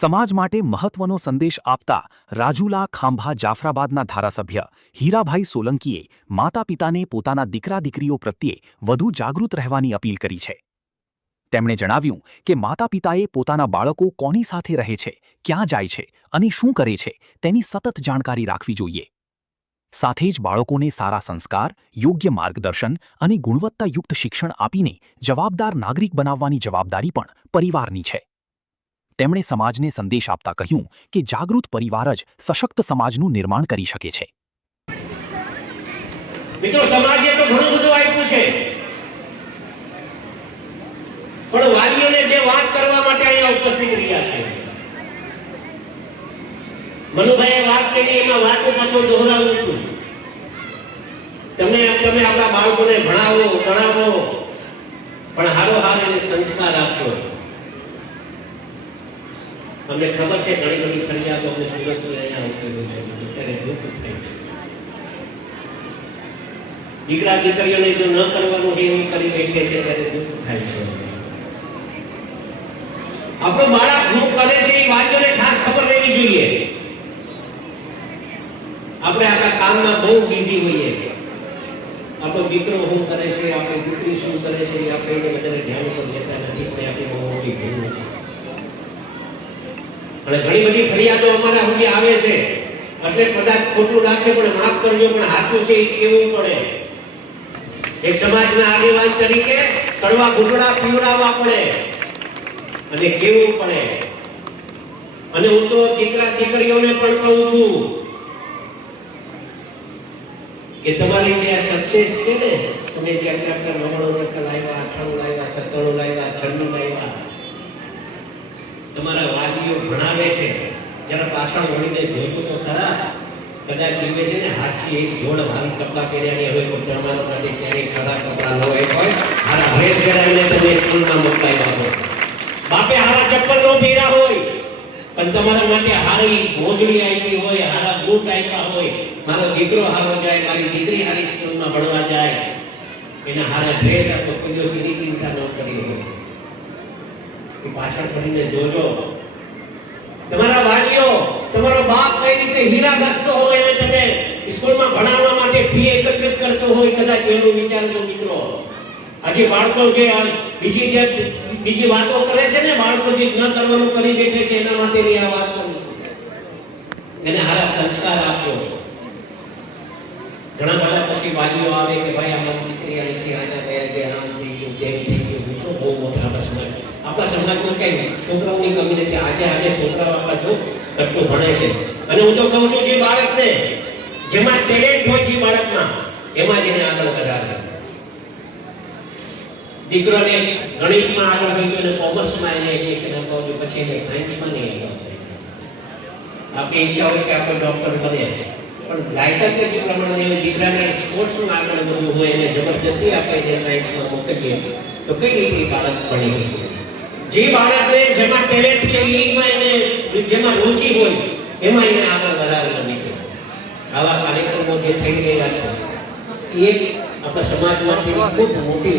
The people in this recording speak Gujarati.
સમાજ માટે મહત્વનો સંદેશ આપતા રાજુલા ખાંભા જાફરાબાદના ધારાસભ્ય હીરાભાઈ સોલંકીએ માતાપિતાને પોતાના દીકરા દીકરીઓ પ્રત્યે વધુ જાગૃત રહેવાની અપીલ કરી છે। તેમણે જણાવ્યું કે માતાપિતાએ પોતાના બાળકો કોની સાથે રહે છે, ક્યાં જાય છે અને શું કરે છે તેની સતત જાણકારી રાખવી જોઈએ। સાથે જ બાળકોને સારા સંસ્કાર, યોગ્ય માર્ગદર્શન અને ગુણવત્તાયુક્ત શિક્ષણ આપીને જવાબદાર નાગરિક બનાવવાની જવાબદારી પણ પરિવારની છે। તેમણે સમાજને સંદેશ આપતા કહ્યું કે જાગૃત પરિવાર જ સશક્ત સમાજનું નિર્માણ કરી શકે છે। મિત્રો, સમાજે તો ઘણું બધું આપ્યું છે, પણ વાલીઓને બે વાત કરવા માટે અહીંયા ઉપસ્થિત રહ્યા છે। મનુભાઈએ વાત કરી, એમાં વાતો પાછો દોહરાવું છું। તમે આપણા બાળકોને ભણાવો, ગણાવો, પણ હારોહાર એને સંસ્કાર આપજો। અમને ખબર છે ઘણી બધી ફરિયાદો અમને સુરતની અહીંયા આવતી હોય છે, ત્યારે દુઃખ થાય છે। દીકરા દીકરીઓને જો ન કરવાનું છે એવું કરી બેઠે છે ત્યારે દુઃખ થાય છે। આપણું બાળક શું કરે છે એ વાલીઓને ખાસ ખબર રહેવી જોઈએ। આપણે આપણા કામમાં બહુ બિઝી હોઈએ, આપણો દીકરો શું કરે છે, આપણી દીકરી શું કરે છે આપણે એને બધાને ધ્યાન ઉપર લેતા નથી, પણ આપણી બહુ મોટી ભૂલ છે। અને ઘણી બધી ફરિયાદો અમારા સુધી આવે છે, એટલે કદાચ ખોટું લાગશે પણ માફ કરજો, પણ સાચું છે એ કેવું પડે। એક સમાજના આગેવાન તરીકે કડવા ઘૂંટડા પીવડાવવા પડે અને કેવું પડે। અને હું તો દીકરા દીકરીઓને પણ કહું છું કે તમારી જે આ સક્સેસ છે ને, તમે જે આટલા 99 લાવ્યા, 98 લાવ્યા, 97 લાવ્યા, 96 લાવ્યા, તમારા વાલીઓ ભણાવે છે, જરા પાછળ વળીને જોજો તો ખરા। કદાચ જીવે છે ને હાથથી એક જોડ ભારી કપડાં પહેર્યાની હોય, કોઈ તમારા માટે ક્યારેય ખરા કપડાં ન હોય, હારા ડ્રેસ પહેરાવીને તમે સ્કૂલમાં મોકલાવ્યા હોય, બાપે હારા ચપ્પલ ન પહેર્યા હોય, પણ તમારા માટે હારી મોજડી આપી હોય, હારા બૂટ આપ્યા હોય, મારો દીકરો હારો જાય, મારી દીકરી હારી સ્કૂલમાં ભણવા જાય, એના હારા ડ્રેસ આપો, કોઈ દિવસ એની ચિંતા ન કરી હોય। પાછળ ફરીને જોજો, તમારા વાલીઓ, તમારો બાપ કઈ રીતે હીરા ઘસતો હોય અને તમે સ્કૂલમાં ભણાવવા માટે ફી એકત્રિત કરતો હોય, કદાચ એનું વિચારજો મિત્રો। આજે બાળકો જે બીજી વાતો કરે છે ને, બાળકો જે ન કરવાનું કરી બેઠે છે, એના માટેની આ વાત કરું છું। એને હારા સંસ્કાર આપજો। ઘણા બધા પછી વાલીઓ આવે કે ભાઈ અમારી દીકરી અહીંથી આના ગયા છે, આમ થઈ ગયું, તેમ થઈ ગયું, મિત્રો બહુ મોટા આપણા સમાજમાં કઈ છોકરાઓની કમી નથી। આજે છોકરાઓ આપણા જો કટકો ભણે છે, અને હું તો કહું છું જે બાળકને જેમાં ટેલેન્ટ હોય છે બાળકમાં, એમાં જ એને આગળ વધારે। દીકરાને ગણિતમાં આગળ હોય તો એને કોમર્સમાં એને એડમિશન અપાવજો, પછી એને સાયન્સમાં નહીં અપાવજો। આપણી ઈચ્છા હોય કે આપણે ડોક્ટર બને, પણ લાયકાત જે પ્રમાણે દીકરાને સ્પોર્ટ્સમાં આગળ વધવું હોય, એને જબરજસ્તી આપણે એને સાયન્સમાં મોકલીએ તો કઈ રીતે બાળક ભણી શકે? જે બાળકને જેમાં ટેલેન્ટ છે એમાં એને, જેમાં રુચિ હોય એમાં એને આગળ વધારવા નીકળે। આવા કાર્યક્રમો જે થઈ રહ્યા છે એ આપણા સમાજ માટે ખૂબ મોટી